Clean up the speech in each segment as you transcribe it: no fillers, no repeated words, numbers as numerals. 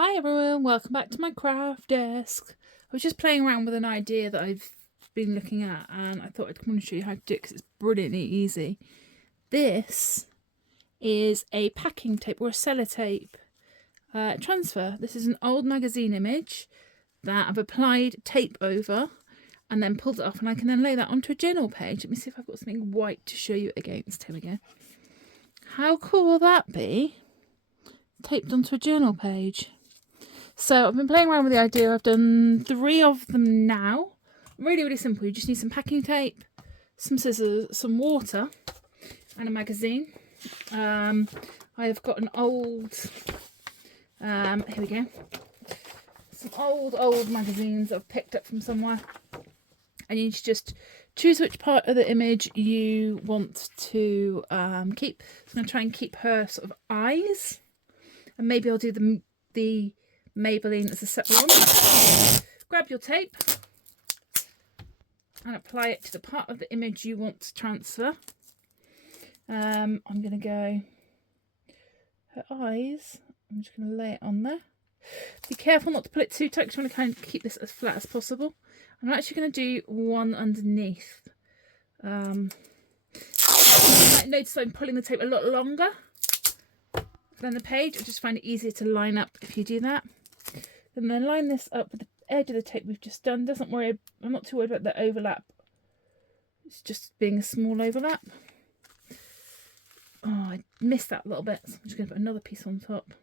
Hi everyone, welcome back to my craft desk. I was just playing around with an idea that I've been looking at and I thought I'd come and show you how to do it because it's brilliantly easy. This is a packing tape or a sellotape transfer. This is an old magazine image that I've applied tape over and then pulled it off, and I can then lay that onto a journal page. Let me see if I've got something white to show you against. Here we go. How cool will that be? Taped onto a journal page. So I've been playing around with the idea. I've done 3 of them now. Really simple. You just need some packing tape, some scissors, some water, and a magazine. I've got an old, here we go, some old magazines I've picked up from somewhere. And you need to just choose which part of the image you want to keep. So I'm going to try and keep her sort of eyes. And maybe I'll do the Maybelline as a separate one. Grab your tape and apply it to the part of the image you want to transfer. I'm going to go her eyes. I'm just going to lay it on there. Be careful not to pull it too tight because you want to kind of keep this as flat as possible. I'm actually going to do one underneath. You might notice I'm pulling the tape a lot longer than the page. I just find it easier to line up if you do that. And then line this up with the edge of the tape we've just done. Doesn't worry, I'm not too worried about the overlap. It's just being a small overlap. Oh, I missed that a little bit, so I'm just going to put another piece on top.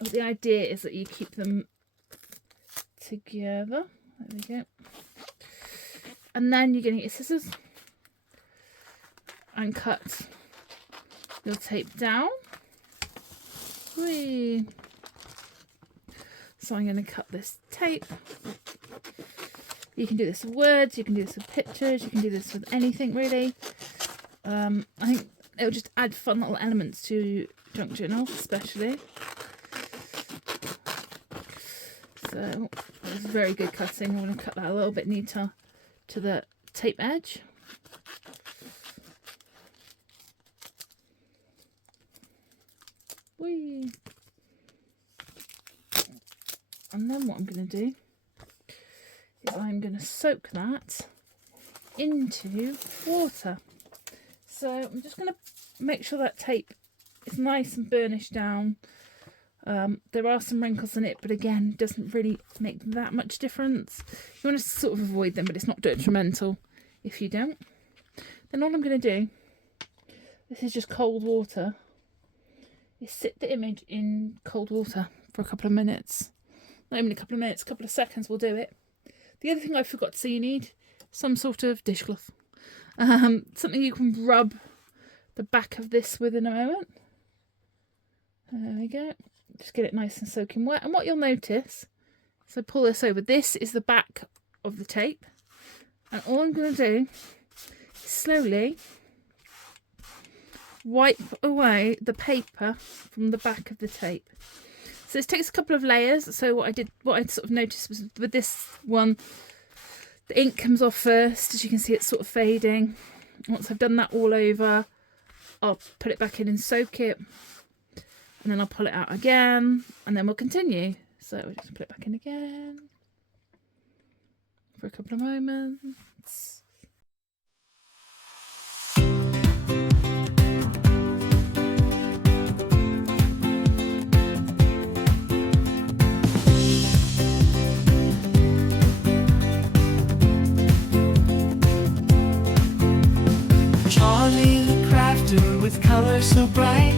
The idea is that you keep them together. There we go. And then you're going to get your scissors and cut your tape down. Whee. So I'm going to cut this tape. You can do this with words, you can do this with pictures, you can do this with anything really. I think it'll just add fun little elements to junk journals especially. So it's very good cutting. I want to cut that a little bit neater to the tape edge. Whee. And then what I'm going to do is I'm going to soak that into water. So I'm just going to make sure that tape is nice and burnished down. There are some wrinkles in it, but again, doesn't really make that much difference. You want to sort of avoid them, but it's not detrimental if you don't. Then all I'm going to do, this is just cold water, is sit the image in cold water for a couple of minutes. Not even a couple of minutes, a couple of seconds will do it. The other thing I forgot to say, you need some sort of dishcloth. Something you can rub the back of this with in a moment. There we go. Just get it nice and soaking wet. And what you'll notice, so pull this over, this is the back of the tape. And all I'm going to do is slowly wipe away the paper from the back of the tape. So this takes a couple of layers. So what I sort of noticed was with this one, the ink comes off first. As you can see, it's sort of fading. Once I've done that all over, I'll put it back in and soak it. And then I'll pull it out again, and then we'll continue. So we'll just put it back in again for a couple of moments. Charlie the crafter with color so bright,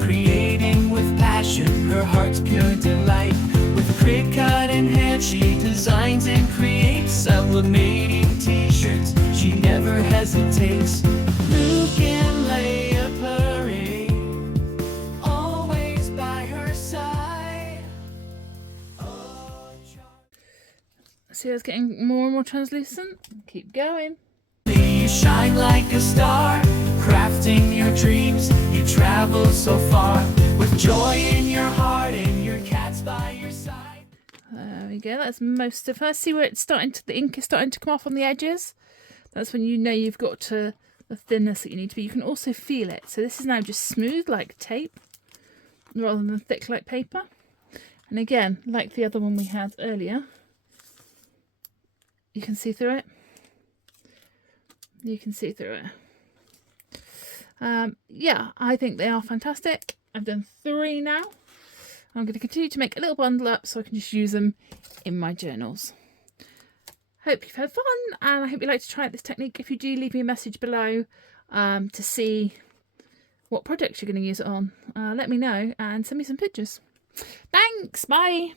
creating with passion, her heart's pure delight. With Cricut cut in hand, she designs and creates sublimating t-shirts. She never hesitates. Luke and Leia parade, always by her side. See, it's getting more and more translucent. Keep going. You shine like a star, crafting your dreams. You travel so far, with joy in your heart and your cats by your side. There we go. That's most of her. See where it's starting to, the ink is starting to come off on the edges. That's when you know you've got to the thinness that you need to be. You can also feel it. So this is now just smooth like tape rather than thick like paper. And again, like the other one we had earlier, you can see through it. You can see through it. Yeah, I think they are fantastic. I've done 3 now. I'm going to continue to make a little bundle up so I can just use them in my journals. Hope you've had fun, and I hope you like to try out this technique. If you do, leave me a message below to see what projects you're going to use it on. Let me know and send me some pictures. Thanks, bye.